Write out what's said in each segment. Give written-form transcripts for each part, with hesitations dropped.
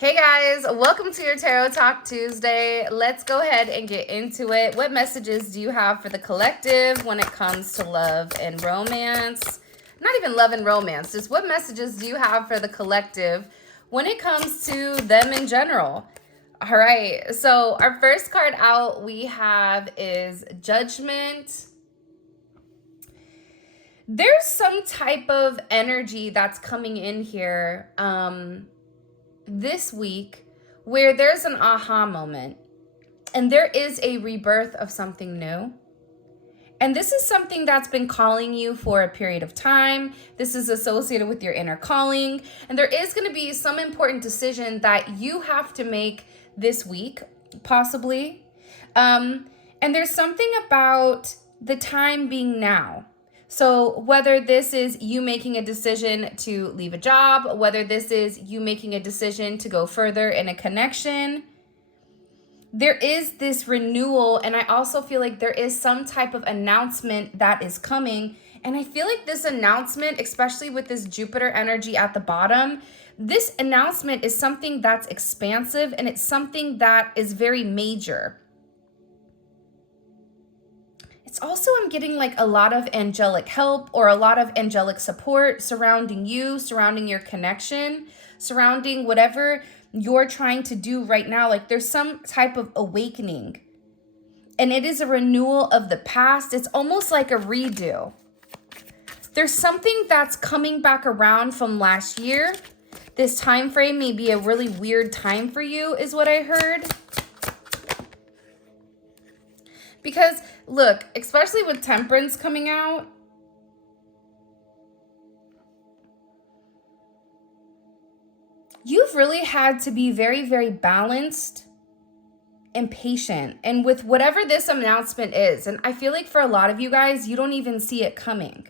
Hey guys, welcome to your Tarot Talk Tuesday. Let's go ahead and get into it. What messages do you have for the collective when it comes to love and romance? Not even love and romance, just what messages do you have for the collective when it comes to them in general? All right, so our first card out we have is Judgment. There's some type of energy that's coming in here this week where there's an aha moment and there is a rebirth of something new. And this is something that's been calling you for a period of time. This is associated with your inner calling. And there is going to be some important decision that you have to make this week, possibly. And there's something about the time being now. So whether this is you making a decision to leave a job, whether this is you making a decision to go further in a connection, there is this renewal. And I also feel like there is some type of announcement that is coming. And I feel like this announcement, especially with this Jupiter energy at the bottom, this announcement is something that's expansive and it's something that is very major. It's also, I'm getting like a lot of angelic help or a lot of angelic support surrounding you, surrounding your connection, surrounding whatever you're trying to do right now. Like there's some type of awakening and it is a renewal of the past. It's almost like a redo. There's something that's coming back around from last year. This time frame may be a really weird time for you is what I heard. Because look, especially with Temperance coming out, you've really had to be very, very balanced and patient. And with whatever this announcement is, and I feel like for a lot of you guys, you don't even see it coming.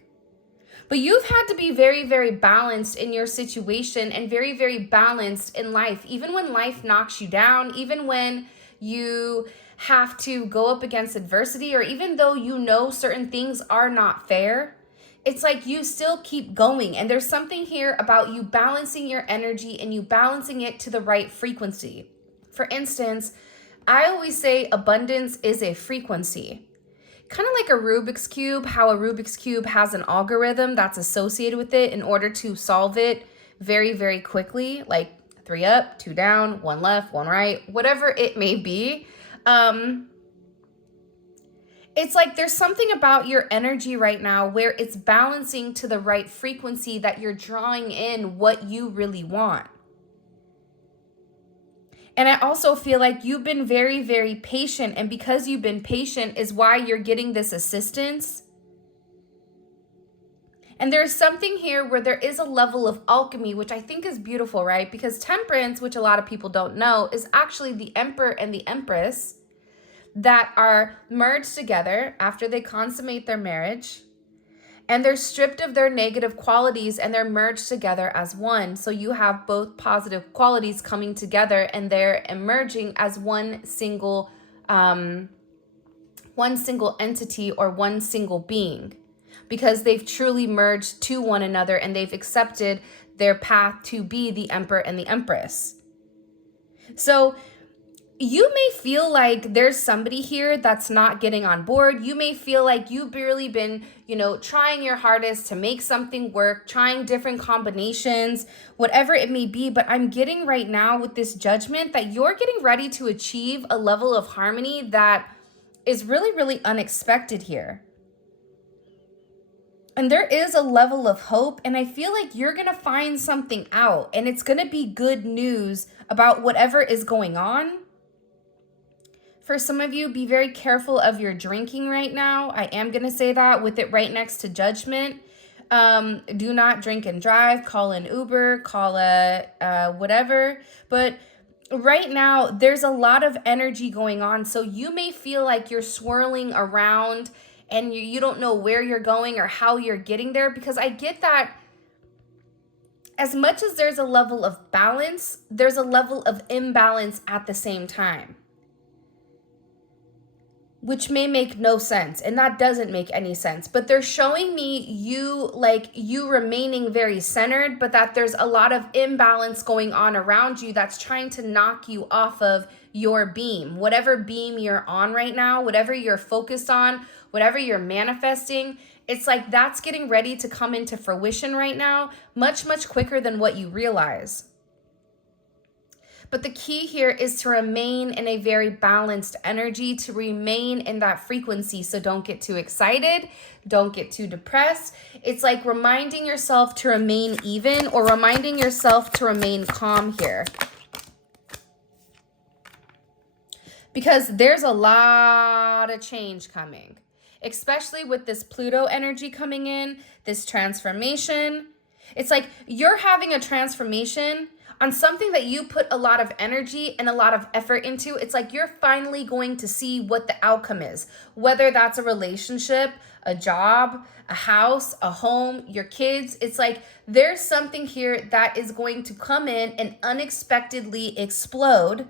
But you've had to be very, very balanced in your situation and very, very balanced in life. Even when life knocks you down, even when you have to go up against adversity, or even though you know certain things are not fair, it's like you still keep going. And there's something here about you balancing your energy and you balancing it to the right frequency. For instance, I always say abundance is a frequency. Kind of like a Rubik's Cube, how a Rubik's Cube has an algorithm that's associated with it in order to solve it very, very quickly, like 3 up, 2 down, 1 left, 1 right, whatever it may be. It's like there's something about your energy right now where it's balancing to the right frequency that you're drawing in what you really want. And I also feel like you've been very, very patient. And because you've been patient is why you're getting this assistance. And there's something here where there is a level of alchemy, which I think is beautiful, right? Because Temperance, which a lot of people don't know, is actually the Emperor and the Empress that are merged together after they consummate their marriage. And they're stripped of their negative qualities and they're merged together as one. So you have both positive qualities coming together and they're emerging as one single entity or one single being, because they've truly merged to one another and they've accepted their path to be the Emperor and the Empress. So you may feel like there's somebody here that's not getting on board. You may feel like you've really been, trying your hardest to make something work, trying different combinations, whatever it may be. But I'm getting right now with this Judgment that you're getting ready to achieve a level of harmony that is really, really unexpected here. And there is a level of hope, and I feel like you're going to find something out, and it's going to be good news about whatever is going on. For some of you, be very careful of your drinking right now. I am going to say that with it right next to Judgment. Do not drink and drive. Call an Uber, call a whatever. But right now, there's a lot of energy going on. So you may feel like you're swirling around and you don't know where you're going or how you're getting there. Because I get that as much as there's a level of balance, there's a level of imbalance at the same time. which may make no sense, and that doesn't make any sense, but they're showing me you, like, you remaining very centered, but that there's a lot of imbalance going on around you that's trying to knock you off of your beam. Whatever beam you're on right now, whatever you're focused on, whatever you're manifesting, it's like that's getting ready to come into fruition right now, much, much quicker than what you realize. But the key here is to remain in a very balanced energy, to remain in that frequency. So don't get too excited. Don't get too depressed. It's like reminding yourself to remain even, or reminding yourself to remain calm here. Because there's a lot of change coming, especially with this Pluto energy coming in, this transformation. It's like you're having a transformation on something that you put a lot of energy and a lot of effort into. It's like you're finally going to see what the outcome is, whether that's a relationship, a job, a house, a home, your kids. It's like there's something here that is going to come in and unexpectedly explode.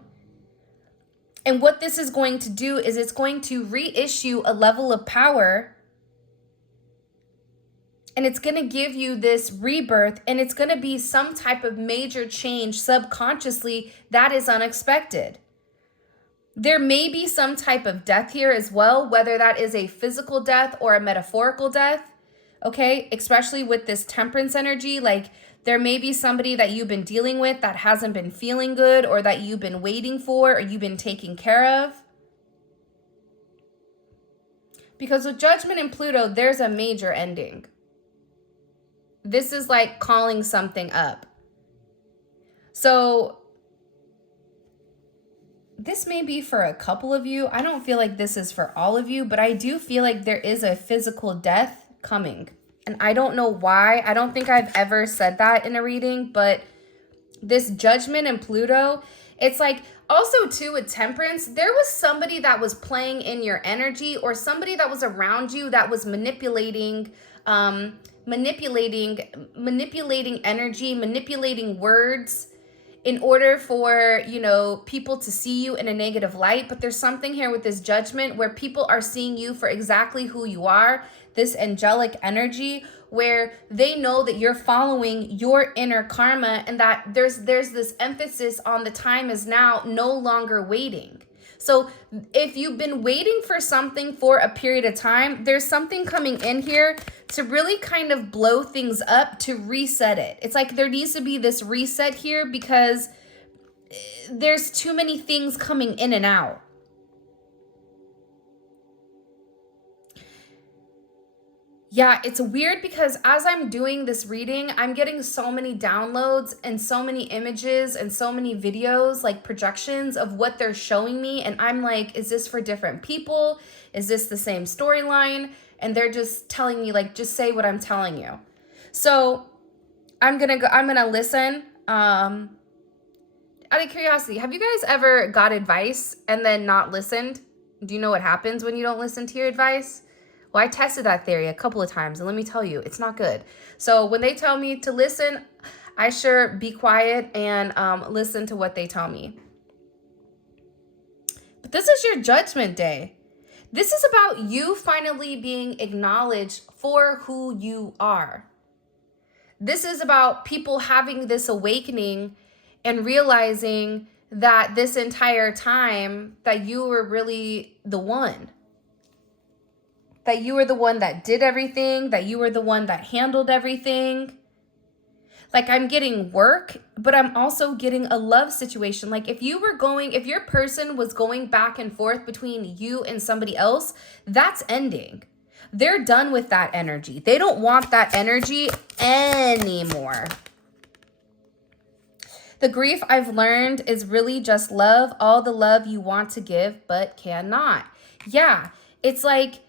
And what this is going to do is it's going to reissue a level of power, and it's going to give you this rebirth, and it's going to be some type of major change subconsciously that is unexpected. There may be some type of death here as well, whether that is a physical death or a metaphorical death, okay? Especially with this temperance energy, like there may be somebody that you've been dealing with that hasn't been feeling good, or that you've been waiting for, or you've been taking care of. Because with Judgment and Pluto, there's a major ending. This is like calling something up. So this may be for a couple of you. I don't feel like this is for all of you, but I do feel like there is a physical death coming. And I don't know why. I don't think I've ever said that in a reading, but this Judgment and Pluto, it's like also too with Temperance, there was somebody that was playing in your energy, or somebody that was around you that was manipulating energy, manipulating words in order for, you know, people to see you in a negative light. But there's something here with this Judgment where people are seeing you for exactly who you are, this angelic energy, where they know that you're following your inner karma, and that there's this emphasis on the time is now, no longer waiting. So if you've been waiting for something for a period of time, there's something coming in here to really kind of blow things up, to reset it. It's like there needs to be this reset here because there's too many things coming in and out. Yeah, it's weird because as I'm doing this reading, I'm getting so many downloads and so many images and so many videos, like projections of what they're showing me. And I'm like, is this for different people? Is this the same storyline? And they're just telling me, like, just say what I'm telling you. So I'm gonna listen. Out of curiosity, have you guys ever got advice and then not listened? Do you know what happens when you don't listen to your advice? Well, I tested that theory a couple of times, and let me tell you, it's not good. So when they tell me to listen, I sure be quiet and listen to what they tell me. But this is your Judgment Day. This is about you finally being acknowledged for who you are. This is about people having this awakening and realizing that this entire time that you were really the one. That you were the one that did everything, that you were the one that handled everything. Like, I'm getting work, but I'm also getting a love situation. Like, if your person was going back and forth between you and somebody else, that's ending. They're done with that energy. They don't want that energy anymore. The grief I've learned is really just love, all the love you want to give but cannot. Yeah, it's like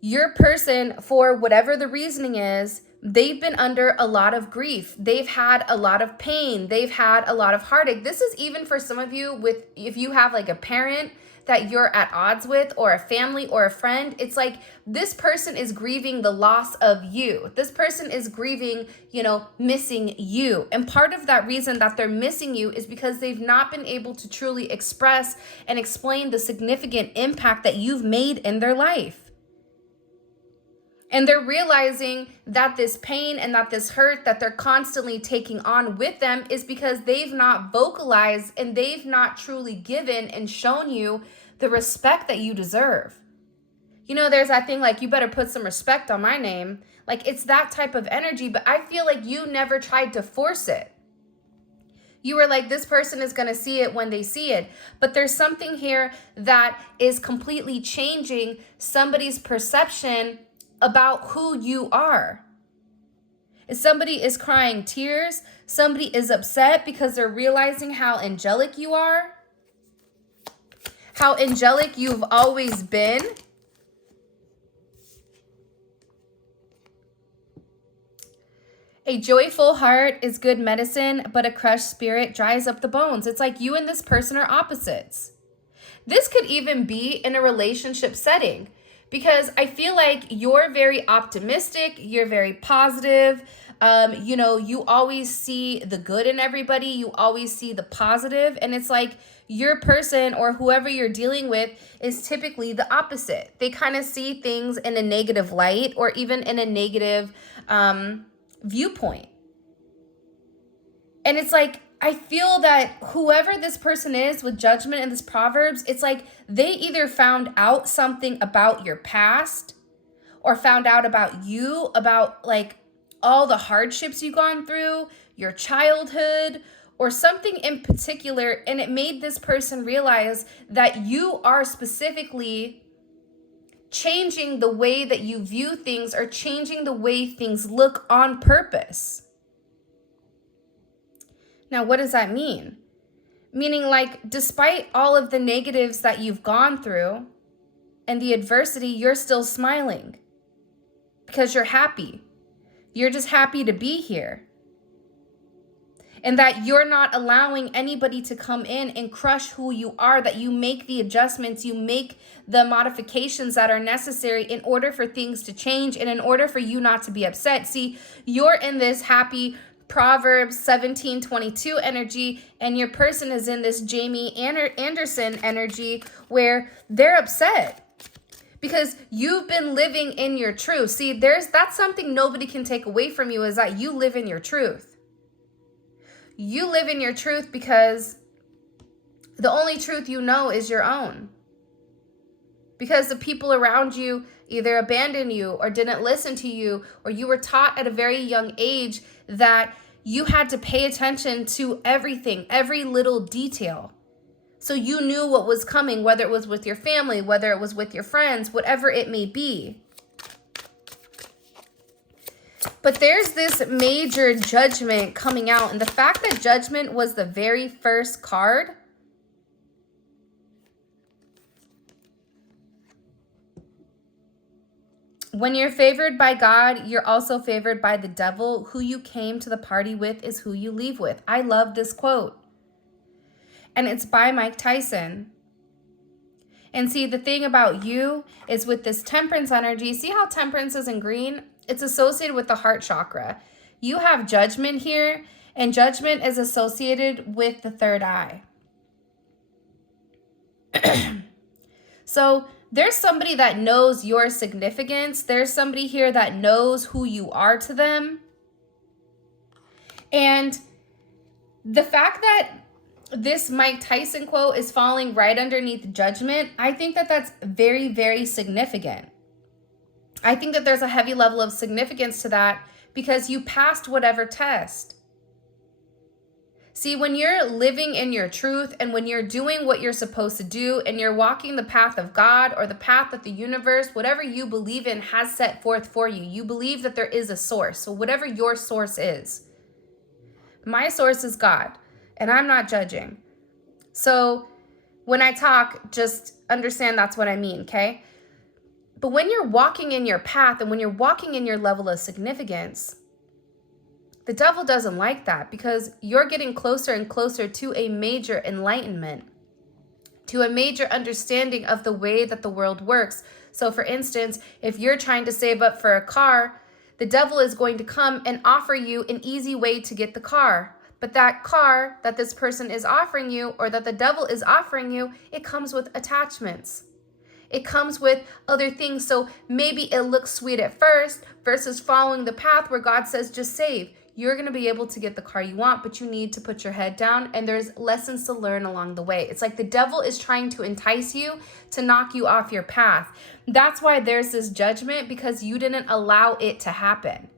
your person, for whatever the reasoning is, they've been under a lot of grief. They've had a lot of pain. They've had a lot of heartache. This is even for some of you if you have like a parent that you're at odds with, or a family or a friend. It's like this person is grieving the loss of you. This person is grieving, missing you. And part of that reason that they're missing you is because they've not been able to truly express and explain the significant impact that you've made in their life. And they're realizing that this pain and that this hurt that they're constantly taking on with them is because they've not vocalized and they've not truly given and shown you the respect that you deserve. There's that thing like, you better put some respect on my name. Like, it's that type of energy, but I feel like you never tried to force it. You were like, this person is going to see it when they see it. But there's something here that is completely changing somebody's perception about who you are. If somebody is crying tears, somebody is upset because they're realizing how angelic you are, how angelic you've always been. A joyful heart is good medicine, but a crushed spirit dries up the bones. It's like you and this person are opposites. This could even be in a relationship setting, because I feel like you're very optimistic, you're very positive, you always see the good in everybody, you always see the positive, and it's like your person or whoever you're dealing with is typically the opposite. They kind of see things in a negative light or even in a negative viewpoint. And it's like, I feel that whoever this person is with judgment in this Proverbs, it's like they either found out something about your past or found out about you, about like all the hardships you've gone through, your childhood, or something in particular. And it made this person realize that you are specifically changing the way that you view things or changing the way things look on purpose. Now, what does that mean? Meaning, like, despite all of the negatives that you've gone through and the adversity, you're still smiling because you're happy. You're just happy to be here. And that you're not allowing anybody to come in and crush who you are, that you make the adjustments, you make the modifications that are necessary in order for things to change and in order for you not to be upset. See, you're in this happy Proverbs 17:22 energy, and your person is in this Jamie Anderson energy where they're upset because you've been living in your truth. See, that's something nobody can take away from you, is that you live in your truth. You live in your truth because the only truth you know is your own. Because the people around you either abandoned you or didn't listen to you, or you were taught at a very young age that you had to pay attention to everything, every little detail. So you knew what was coming, whether it was with your family, whether it was with your friends, whatever it may be. But there's this major judgment coming out. And the fact that judgment was the very first card, when you're favored by God, you're also favored by the devil. Who you came to the party with is who you leave with. I love this quote. And it's by Mike Tyson. And see, the thing about you is with this temperance energy, see how temperance is in green? It's associated with the heart chakra. You have judgment here, and judgment is associated with the third eye. So there's somebody that knows your significance. There's somebody here that knows who you are to them. And the fact that this Mike Tyson quote is falling right underneath judgment, I think that that's very, very significant. I think that there's a heavy level of significance to that because you passed whatever test. See, when you're living in your truth and when you're doing what you're supposed to do and you're walking the path of God or the path that the universe, whatever you believe in, has set forth for you, you believe that there is a source. So whatever your source is, my source is God, and I'm not judging. So when I talk, just understand that's what I mean, okay? But when you're walking in your path and when you're walking in your level of significance, the devil doesn't like that because you're getting closer and closer to a major enlightenment. to a major understanding of the way that the world works. So for instance, if you're trying to save up for a car, the devil is going to come and offer you an easy way to get the car. But that car that this person is offering you, or that the devil is offering you, it comes with attachments. It comes with other things. So maybe it looks sweet at first versus following the path where God says, just save. You're going to be able to get the car you want, but you need to put your head down, and there's lessons to learn along the way. It's like the devil is trying to entice you to knock you off your path. That's why there's this judgment, because you didn't allow it to happen.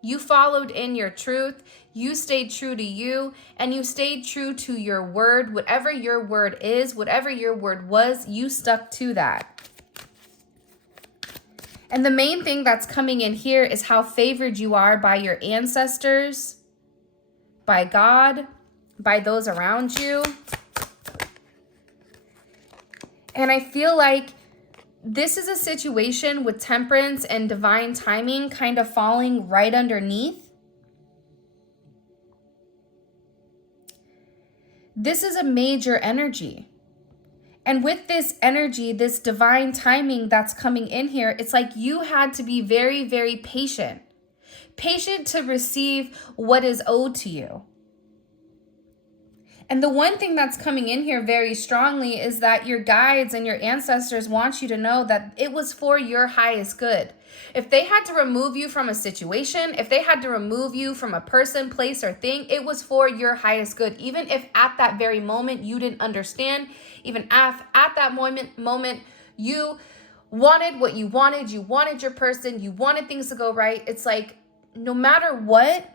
You followed in your truth, you stayed true to you, and you stayed true to your word. Whatever your word is, whatever your word was, you stuck to that. And the main thing that's coming in here is how favored you are by your ancestors, by God, by those around you. And I feel like this is a situation with temperance and divine timing kind of falling right underneath. This is a major energy. And with this energy, this divine timing that's coming in here, it's like you had to be very, very patient. Patient to receive what is owed to you. And the one thing that's coming in here very strongly is that your guides and your ancestors want you to know that it was for your highest good. If they had to remove you from a situation, if they had to remove you from a person, place, or thing, it was for your highest good. Even if at that very moment you didn't understand, even at that moment you wanted what you wanted your person, you wanted things to go right. It's like, no matter what,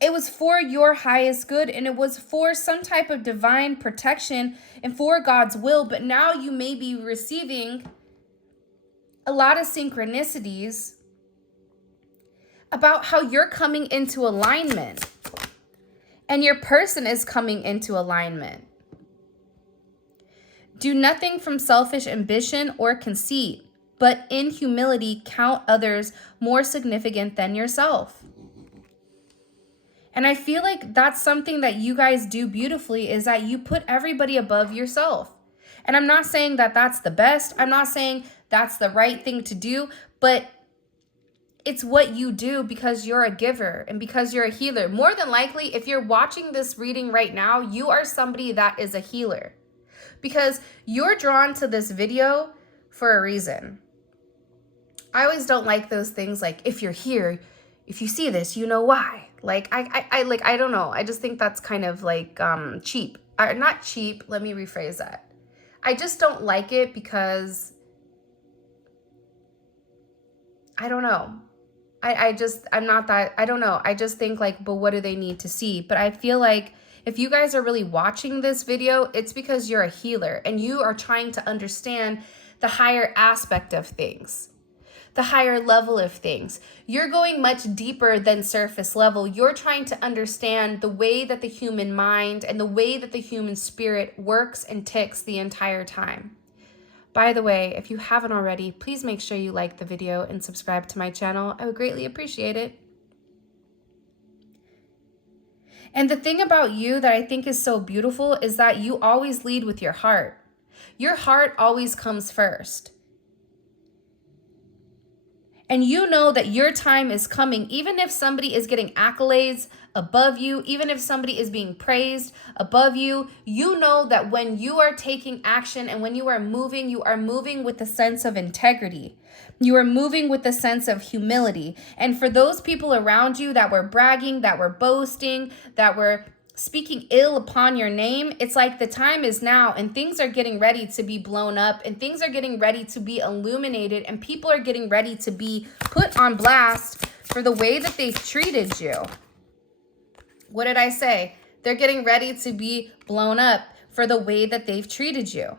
it was for your highest good, and it was for some type of divine protection and for God's will. But now you may be receiving a lot of synchronicities about how you're coming into alignment and your person is coming into alignment. Do nothing from selfish ambition or conceit, but in humility count others more significant than yourself. And I feel like that's something that you guys do beautifully, is that you put everybody above yourself. And I'm not saying that that's the best. I'm not saying that's the right thing to do, but it's what you do because you're a giver and because you're a healer. More than likely, if you're watching this reading right now, you are somebody that is a healer, because you're drawn to this video for a reason. I always don't like those things like, if you're here, if you see this, you know why. Like, I don't know. I just think that's kind of like cheap. Not cheap. Let me rephrase that. I just don't like it because I don't know. I'm not that, I don't know. I just think like, but what do they need to see? But I feel like if you guys are really watching this video, it's because you're a healer and you are trying to understand the higher aspect of things, the higher level of things. You're going much deeper than surface level. You're trying to understand the way that the human mind and the way that the human spirit works and ticks the entire time. By the way, if you haven't already, please make sure you like the video and subscribe to my channel. I would greatly appreciate it. And the thing about you that I think is so beautiful is that you always lead with your heart. Your heart always comes first. And you know that your time is coming, even if somebody is getting accolades above you, even if somebody is being praised above you, you know that when you are taking action and when you are moving with a sense of integrity. You are moving with a sense of humility. And for those people around you that were bragging, that were boasting, that were speaking ill upon your name, it's like the time is now and things are getting ready to be blown up and things are getting ready to be illuminated and people are getting ready to be put on blast for the way that they've treated you. What did I say? They're getting ready to be blown up for the way that they've treated you.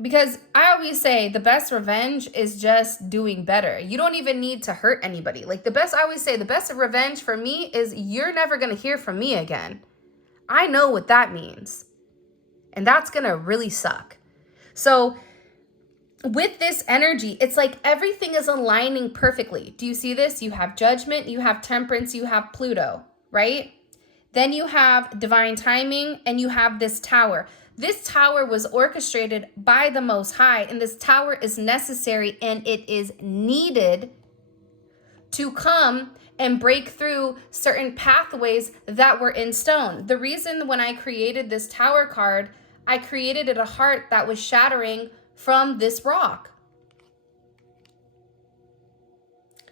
Because I always say the best revenge is just doing better. You don't even need to hurt anybody. Like I always say the best revenge for me is you're never going to hear from me again. I know what that means. And that's going to really suck. So with this energy, it's like everything is aligning perfectly. Do you see this? You have judgment, you have temperance, you have Pluto, right? Then you have divine timing, and you have this tower. This tower was orchestrated by the Most High, and this tower is necessary and it is needed to come and break through certain pathways that were in stone. The reason when I created this tower card, I created it a heart that was shattering from this rock.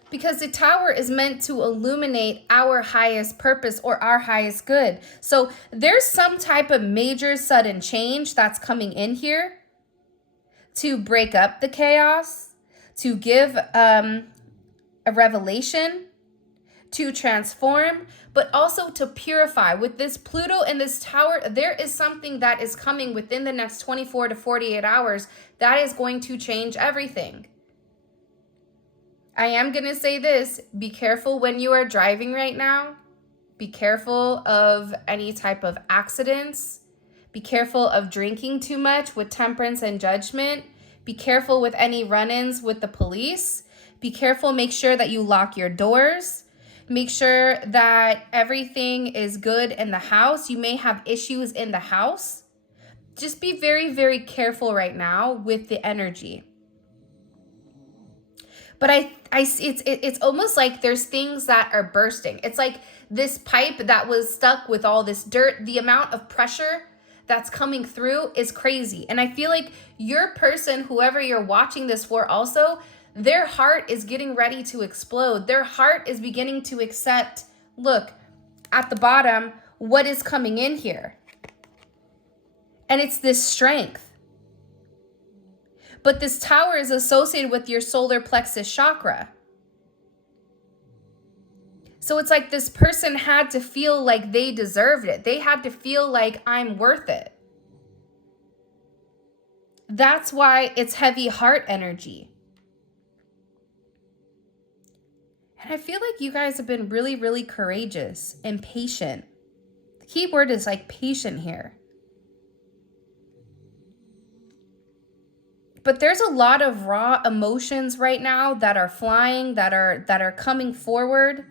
Because the tower is meant to illuminate our highest purpose or our highest good. So there's some type of major sudden change that's coming in here to break up the chaos, to give a revelation, to transform, but also to purify. With this Pluto and this tower, there is something that is coming within the next 24 to 48 hours that is going to change everything. I am going to say this, be careful when you are driving right now. Be careful of any type of accidents. Be careful of drinking too much with temperance and judgment. Be careful with any run-ins with the police. Be careful, make sure that you lock your doors. Make sure that everything is good in the house. You may have issues in the house. Just be very, very careful right now with the energy. But I see it's almost like there's things that are bursting. It's like this pipe that was stuck with all this dirt. The amount of pressure that's coming through is crazy. And I feel like your person, whoever you're watching this for also, their heart is getting ready to explode. Their heart is beginning to accept, look, at the bottom, what is coming in here. And it's this strength. But this tower is associated with your solar plexus chakra. So it's like this person had to feel like they deserved it. They had to feel like I'm worth it. That's why it's heavy heart energy. And I feel like you guys have been really, really courageous and patient. The key word is like patient here. But there's a lot of raw emotions right now that are flying, that are coming forward.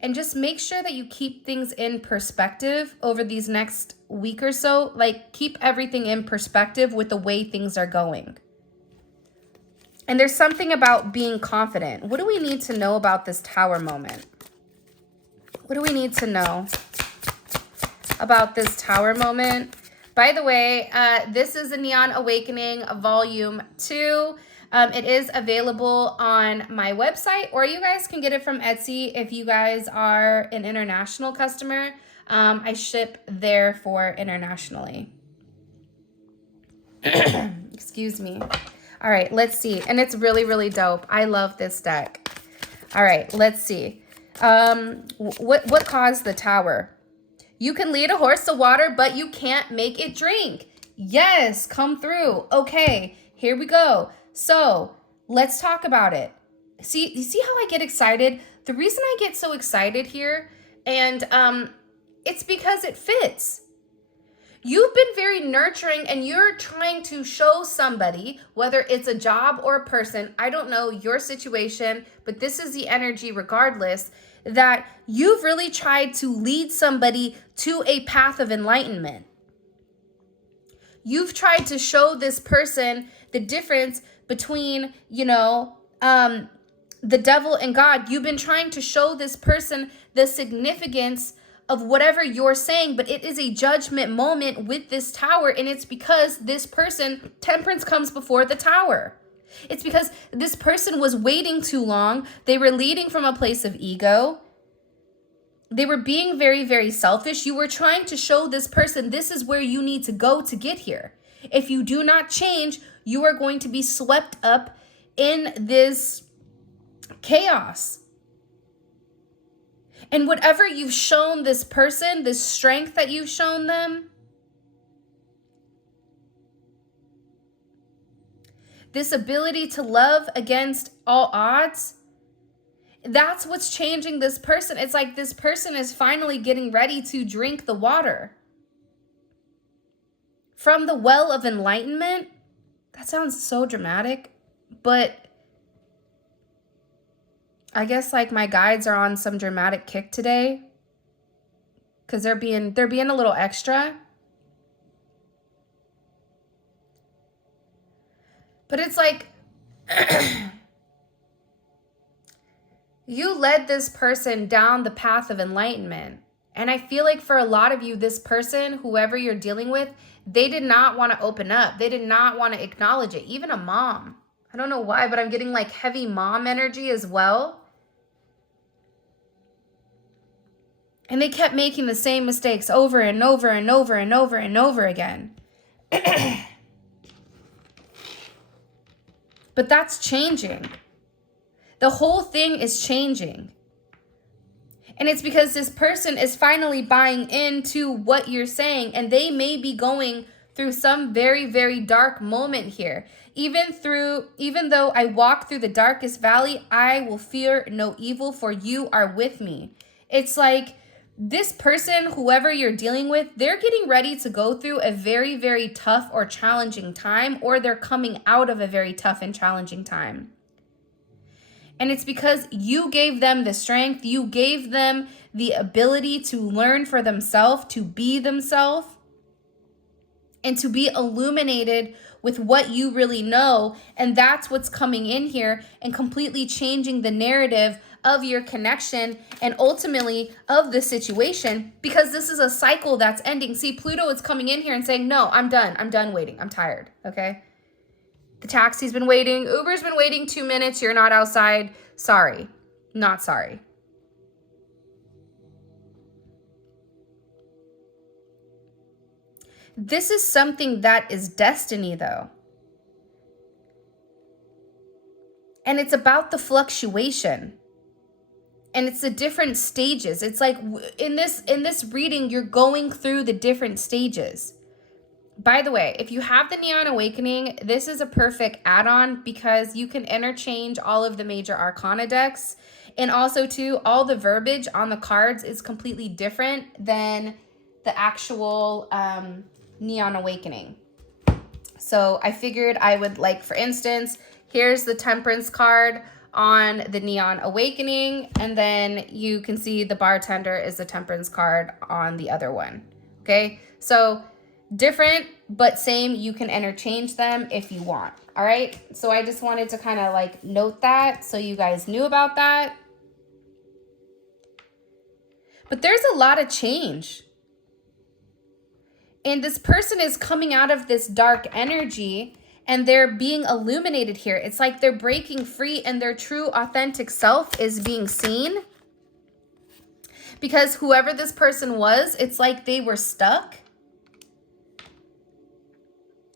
And just make sure that you keep things in perspective over these next week or so. Like, keep everything in perspective with the way things are going. And there's something about being confident. What do we need to know about this tower moment? What do we need to know about this tower moment? By the way, this is the Neon Awakening Volume 2. It is available on my website, or you guys can get it from Etsy if you guys are an international customer. I ship there for internationally. Excuse me. All right, let's see. And it's really, really dope. I love this deck. All right, let's see. What caused the tower? You can lead a horse to water, but you can't make it drink. Yes, come through. Okay, here we go. So let's talk about it. See, you see how I get excited? The reason I get so excited here, and it's because it fits. You've been very nurturing and you're trying to show somebody, whether it's a job or a person, I don't know your situation, but this is the energy regardless, that you've really tried to lead somebody to a path of enlightenment. You've tried to show this person the difference between, the devil and God. You've been trying to show this person the significance of whatever you're saying, but it is a judgment moment with this tower, and it's because this person, temperance comes before the tower. It's because this person was waiting too long. They were leading from a place of ego. They were being very, very selfish. You were trying to show this person this is where you need to go to get here. If you do not change, you are going to be swept up in this chaos. And whatever you've shown this person, this strength that you've shown them, this ability to love against all odds, that's what's changing this person. It's like this person is finally getting ready to drink the water from the well of enlightenment. That sounds so dramatic, but I guess like my guides are on some dramatic kick today, because they're being a little extra. But it's like, you led this person down the path of enlightenment. And I feel like for a lot of you, this person, whoever you're dealing with, they did not want to open up. They did not want to acknowledge it. Even a mom. I don't know why, but I'm getting like heavy mom energy as well. And they kept making the same mistakes over and over and over and over and over again. But that's changing. The whole thing is changing. And it's because this person is finally buying into what you're saying, and they may be going through some very, very dark moment here. Even though I walk through the darkest valley, I will fear no evil, for you are with me. It's like this person, whoever you're dealing with, they're getting ready to go through a very, very tough or challenging time, or they're coming out of a very tough and challenging time. And it's because you gave them the strength, you gave them the ability to learn for themselves, to be themselves, and to be illuminated with what you really know. And that's what's coming in here and completely changing the narrative of your connection and ultimately of the situation, because this is a cycle that's ending. See, Pluto is coming in here and saying, no, I'm done waiting. I'm tired, okay? The taxi's been waiting. Uber's been waiting 2 minutes. You're not outside. Sorry. Not sorry. This is something that is destiny, though. And it's about the fluctuation. And it's the different stages. It's like in this reading, you're going through the different stages. By the way, if you have the Neon Awakening, this is a perfect add-on because you can interchange all of the major arcana decks. And also, too, all the verbiage on the cards is completely different than the actual Neon Awakening. So I figured I would, like, for instance, here's the Temperance card on the Neon Awakening. And then you can see the Bartender is the Temperance card on the other one. Okay, so different, but same. You can interchange them if you want. All right. So I just wanted to kind of like note that so you guys knew about that. But there's a lot of change. And this person is coming out of this dark energy and they're being illuminated here. It's like they're breaking free and their true authentic self is being seen. Because whoever this person was, it's like they were stuck.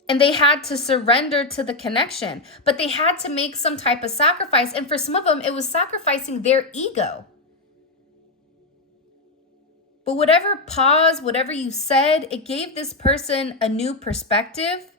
And they had to surrender to the connection, but they had to make some type of sacrifice. And for some of them, it was sacrificing their ego. But whatever pause, whatever you said, it gave this person a new perspective.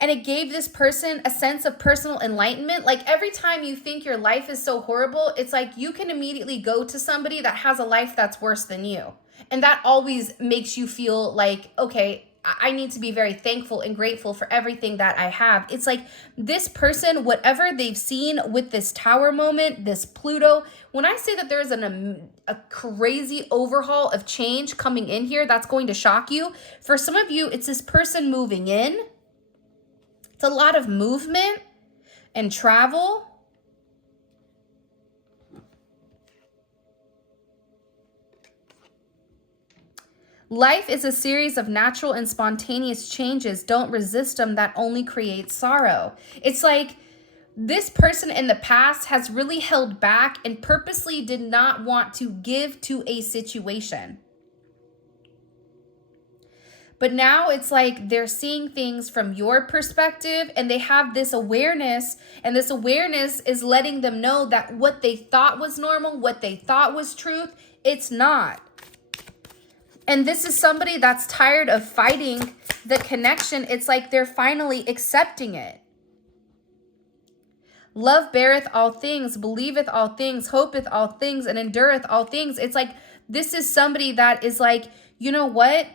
And it gave this person a sense of personal enlightenment. Like every time you think your life is so horrible, it's like you can immediately go to somebody that has a life that's worse than you. And that always makes you feel like, okay, I need to be very thankful and grateful for everything that I have. It's like this person, whatever they've seen with this tower moment, this Pluto, when I say that there's a crazy overhaul of change coming in here, that's going to shock you. For some of you, it's this person moving in. It's a lot of movement and travel. Life is a series of natural and spontaneous changes. Don't resist them. That only creates sorrow. It's like this person in the past has really held back and purposely did not want to give to a situation. But now it's like they're seeing things from your perspective and they have this awareness, and this awareness is letting them know that what they thought was normal, what they thought was truth, it's not. And this is somebody that's tired of fighting the connection. It's like they're finally accepting it. Love beareth all things, believeth all things, hopeth all things, and endureth all things. It's like this is somebody that is like, you know what?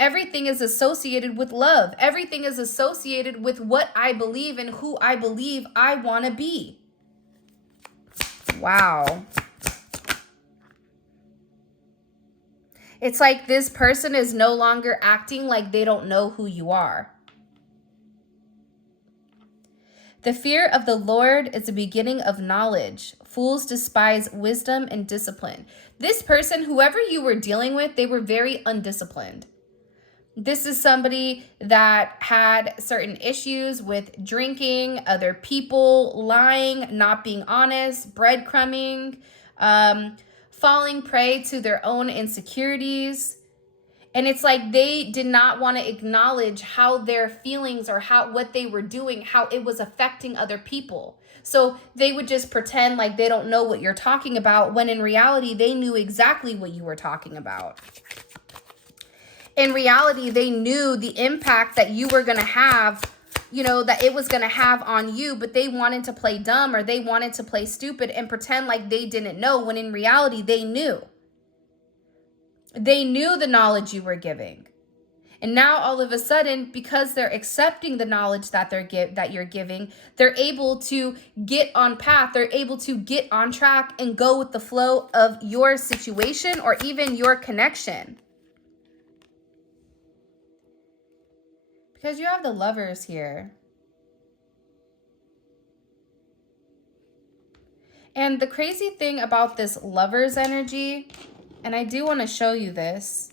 Everything is associated with love. Everything is associated with what I believe and who I believe I want to be. Wow. It's like this person is no longer acting like they don't know who you are. The fear of the Lord is the beginning of knowledge. Fools despise wisdom and discipline. This person, whoever you were dealing with, they were very undisciplined. This is somebody that had certain issues with drinking, other people, lying, not being honest, breadcrumbing, falling prey to their own insecurities. And it's like they did not want to acknowledge how their feelings or what they were doing, how it was affecting other people. So they would just pretend like they don't know what you're talking about, when in reality, they knew exactly what you were talking about. In reality, they knew the impact that you were going to have, that it was going to have on you, but they wanted to play dumb, or they wanted to play stupid and pretend like they didn't know, when in reality, they knew. They knew the knowledge you were giving. And now all of a sudden, because they're accepting the knowledge that you're giving, they're able to get on path. They're able to get on track and go with the flow of your situation or even your connection. Because you have the Lovers here. And the crazy thing about this Lovers energy, and I do want to show you this.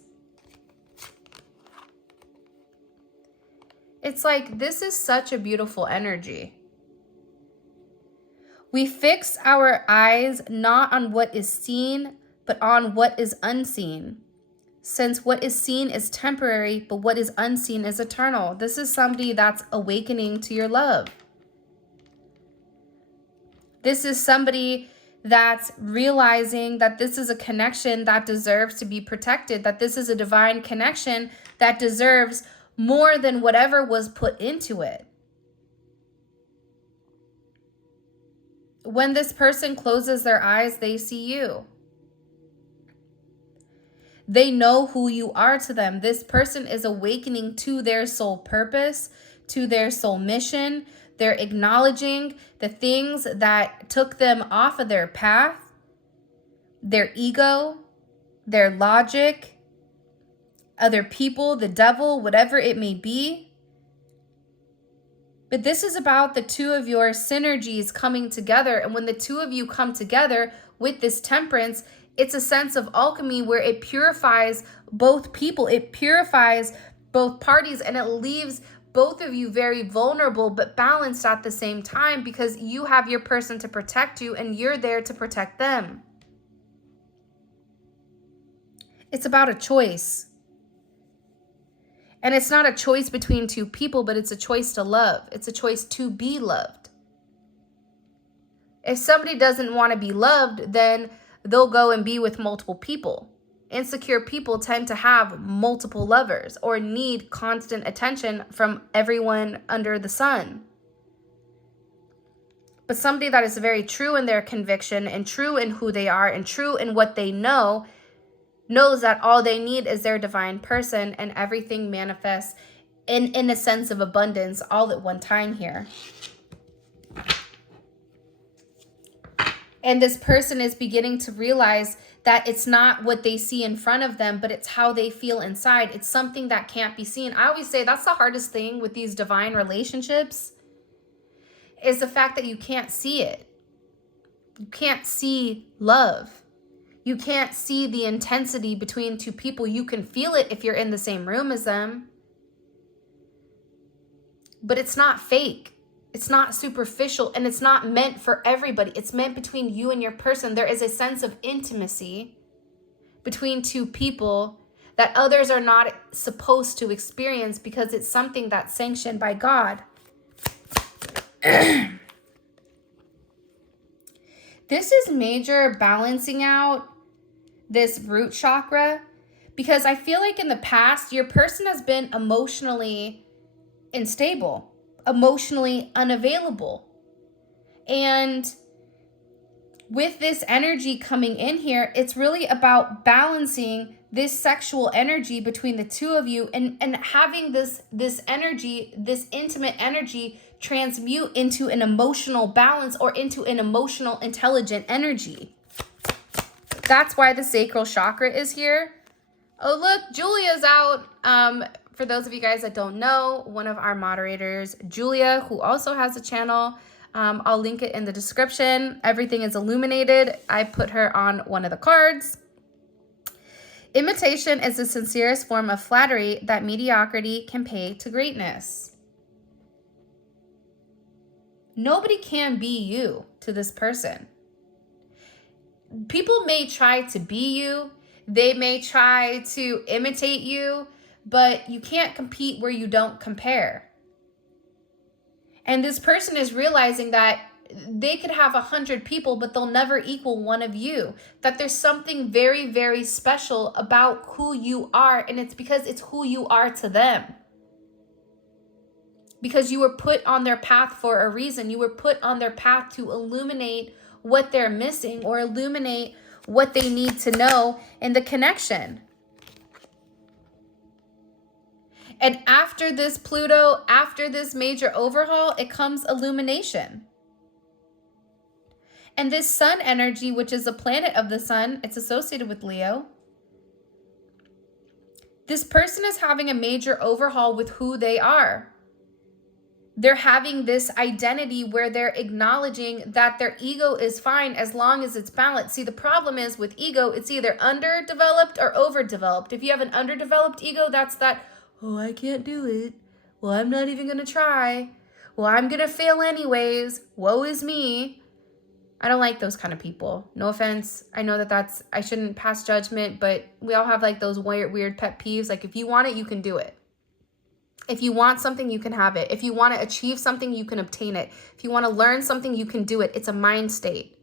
It's like, this is such a beautiful energy. We fix our eyes not on what is seen, but on what is unseen. Since what is seen is temporary, but what is unseen is eternal. This is somebody that's awakening to your love. This is somebody that's realizing that this is a connection that deserves to be protected, that this is a divine connection that deserves more than whatever was put into it. When this person closes their eyes, they see you. They know who you are to them. This person is awakening to their soul purpose, to their soul mission. They're acknowledging the things that took them off of their path, their ego, their logic, other people, the devil, whatever it may be. But this is about the two of your synergies coming together. And when the two of you come together with this temperance, it's a sense of alchemy where it purifies both people. It purifies both parties, and it leaves both of you very vulnerable but balanced at the same time, because you have your person to protect you and you're there to protect them. It's about a choice. And it's not a choice between two people, but it's a choice to love. It's a choice to be loved. If somebody doesn't want to be loved, then they'll go and be with multiple people. Insecure people tend to have multiple lovers or need constant attention from everyone under the sun. But somebody that is very true in their conviction and true in who they are and true in what they know, knows that all they need is their divine person, and everything manifests in a sense of abundance all at one time here. And this person is beginning to realize that it's not what they see in front of them, but it's how they feel inside. It's something that can't be seen. I always say that's the hardest thing with these divine relationships, is the fact that you can't see it. You can't see love. You can't see the intensity between two people. You can feel it if you're in the same room as them. But it's not fake. It's not superficial, and it's not meant for everybody. It's meant between you and your person. There is a sense of intimacy between two people that others are not supposed to experience, because it's something that's sanctioned by God. This is major balancing out this root chakra, because I feel like in the past, your person has been emotionally unstable, emotionally unavailable. And with this energy coming in here, it's really about balancing this sexual energy between the two of you, and having this energy, this intimate energy, transmute into an emotional balance or into an emotional intelligent energy. That's why the sacral chakra is here. Oh, look, Julia's out. For those of you guys that don't know, one of our moderators, Julia, who also has a channel, I'll link it in the description. Everything is illuminated. I put her on one of the cards. Imitation is the sincerest form of flattery that mediocrity can pay to greatness. Nobody can be you to this person. People may try to be you. They may try to imitate you, but you can't compete where you don't compare. And this person is realizing that they could have 100 people, but they'll never equal one of you. That there's something very, very special about who you are, and it's because it's who you are to them. Because you were put on their path for a reason. You were put on their path to illuminate what they're missing or illuminate what they need to know in the connection. And after this Pluto, after this major overhaul, it comes illumination. And this sun energy, which is a planet of the sun, it's associated with Leo. This person is having a major overhaul with who they are. They're having this identity where they're acknowledging that their ego is fine as long as it's balanced. See, the problem is with ego, it's either underdeveloped or overdeveloped. If you have an underdeveloped ego, that's that, oh, I can't do it. Well, I'm not even going to try. Well, I'm going to fail anyways. Woe is me. I don't like those kind of people. No offense. I know that I shouldn't pass judgment, but we all have like those weird pet peeves. Like if you want it, you can do it. If you want something, you can have it. If you want to achieve something, you can obtain it. If you want to learn something, you can do it. It's a mind state.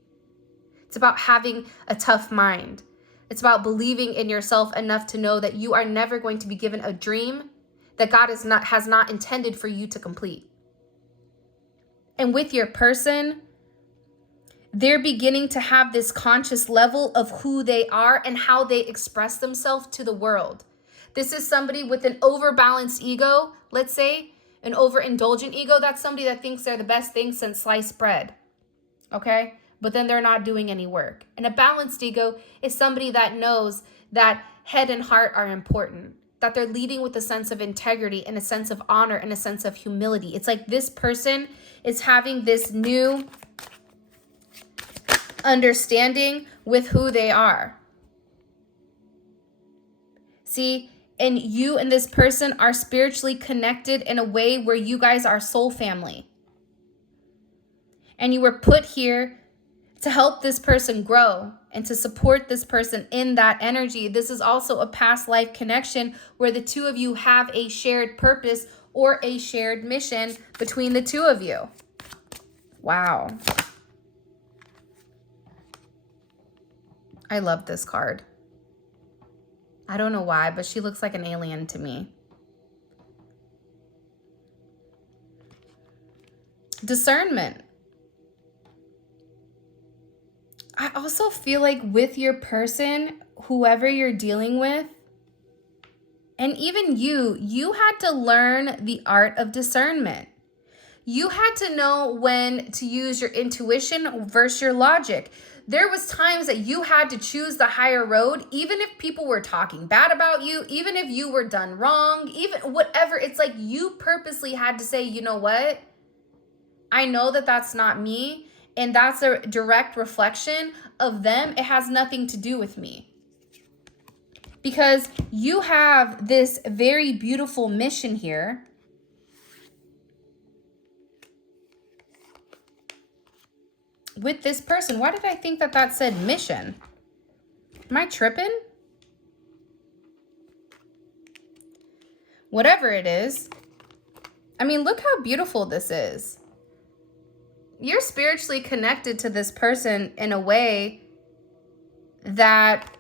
It's about having a tough mind. It's about believing in yourself enough to know that you are never going to be given a dream that God has not intended for you to complete. And with your person, they're beginning to have this conscious level of who they are and how they express themselves to the world. This is somebody with an overbalanced ego, let's say, an overindulgent ego. That's somebody that thinks they're the best thing since sliced bread, okay? But then they're not doing any work. And a balanced ego is somebody that knows that head and heart are important, that they're leading with a sense of integrity and a sense of honor and a sense of humility. It's like this person is having this new understanding with who they are. See, and you and this person are spiritually connected in a way where you guys are soul family. And you were put here to help this person grow and to support this person in that energy. This is also a past life connection where the two of you have a shared purpose or a shared mission between the two of you. Wow. I love this card. I don't know why, but she looks like an alien to me. Discernment. I also feel like with your person, whoever you're dealing with, and even you had to learn the art of discernment. You had to know when to use your intuition versus your logic. There was times that you had to choose the higher road, even if people were talking bad about you, even if you were done wrong, even whatever. It's like you purposely had to say, you know what? I know that that's not me, and that's a direct reflection of them. It has nothing to do with me. Because you have this very beautiful mission here. With this person. Why did I think that that said mission? Am I tripping? Whatever it is. I mean, look how beautiful this is. You're spiritually connected to this person in a way that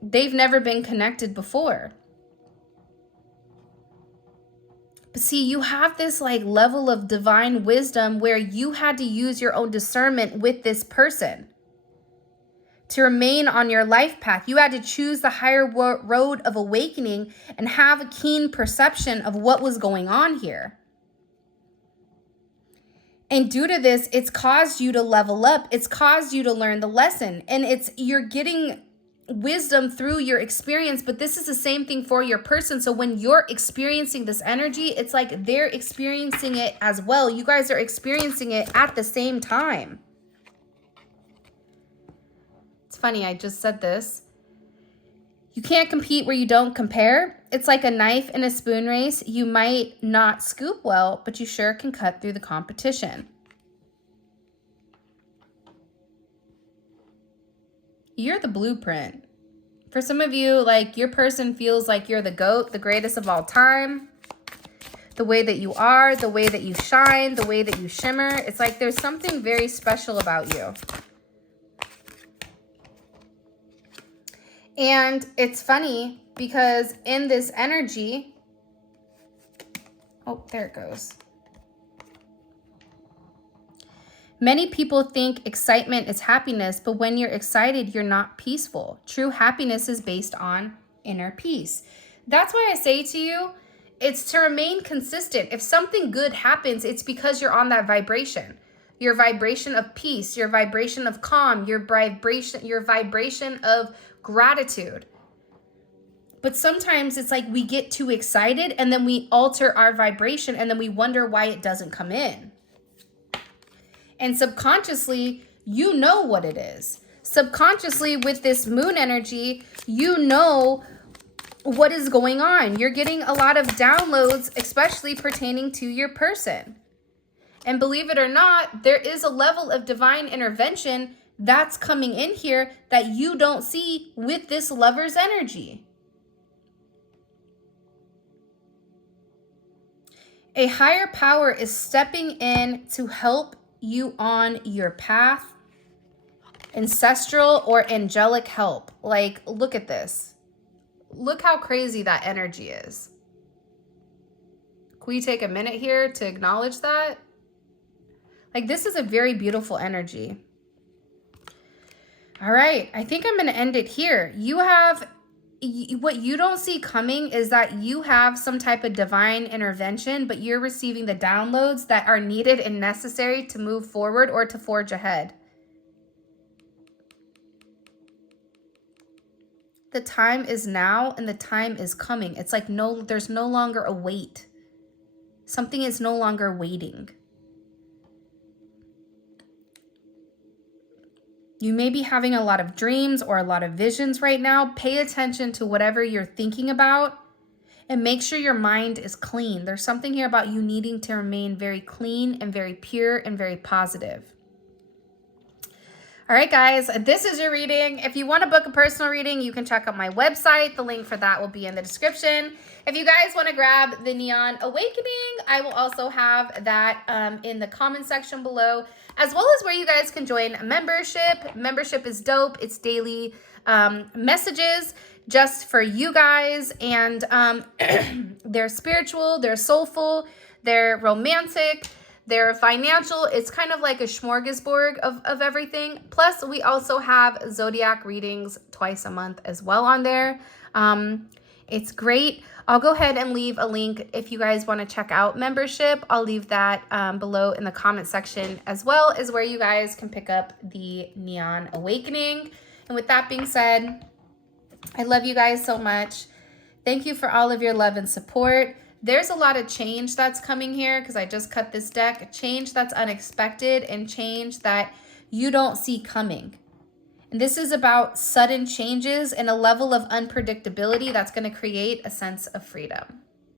they've never been connected before. But see, you have this like level of divine wisdom where you had to use your own discernment with this person to remain on your life path. You had to choose the higher road of awakening and have a keen perception of what was going on here. And due to this, it's caused you to level up. It's caused you to learn the lesson. And you're getting wisdom through your experience, but this is the same thing for your person. So when you're experiencing this energy, it's like they're experiencing it as well. You guys are experiencing it at the same time. It's funny, I just said this. You can't compete where you don't compare. It's like a knife and a spoon race. You might not scoop well, but you sure can cut through the competition. You're the blueprint. For some of you, like, your person feels like you're the GOAT, the greatest of all time. The way that you are, the way that you shine, the way that you shimmer. It's like there's something very special about you. And it's funny because in this energy, oh, there it goes. Many people think excitement is happiness, but when you're excited, you're not peaceful. True happiness is based on inner peace. That's why I say to you, it's to remain consistent. If something good happens, it's because you're on that vibration. Your vibration of peace, your vibration of calm, your vibration of gratitude. But sometimes it's like we get too excited and then we alter our vibration and then we wonder why it doesn't come in. And subconsciously, you know what it is. Subconsciously, with this moon energy, you know what is going on. You're getting a lot of downloads, especially pertaining to your person. And believe it or not, there is a level of divine intervention that's coming in here that you don't see with this lover's energy. A higher power is stepping in to help you on your path. Ancestral or angelic help. Like, look at this. Look how crazy that energy is. Can we take a minute here to acknowledge that? Like, this is a very beautiful energy. All right, I think I'm going to end it here. What you don't see coming is that you have some type of divine intervention, but you're receiving the downloads that are needed and necessary to move forward or to forge ahead. The time is now and the time is coming. It's like there's no longer a wait. Something is no longer waiting. You may be having a lot of dreams or a lot of visions right now. Pay attention to whatever you're thinking about and make sure your mind is clean. There's something here about you needing to remain very clean and very pure and very positive. All right, guys, this is your reading. If you want to book a personal reading, you can check out my website. The link for that will be in the description. If you guys want to grab the Neon Awakening, I will also have that in the comment section below, as well as where you guys can join a membership. Membership is dope. It's daily messages just for you guys. And they're spiritual, they're soulful, they're romantic, they're financial. It's kind of like a smorgasbord of everything. Plus, we also have zodiac readings twice a month as well on there. It's great. I'll go ahead and leave a link if you guys want to check out membership. I'll leave that below in the comment section, as well as where you guys can pick up the Neon Awakening. And with that being said, I love you guys so much. Thank you for all of your love and support. There's a lot of change that's coming here because I just cut this deck. Change that's unexpected and change that you don't see coming. And this is about sudden changes and a level of unpredictability that's going to create a sense of freedom.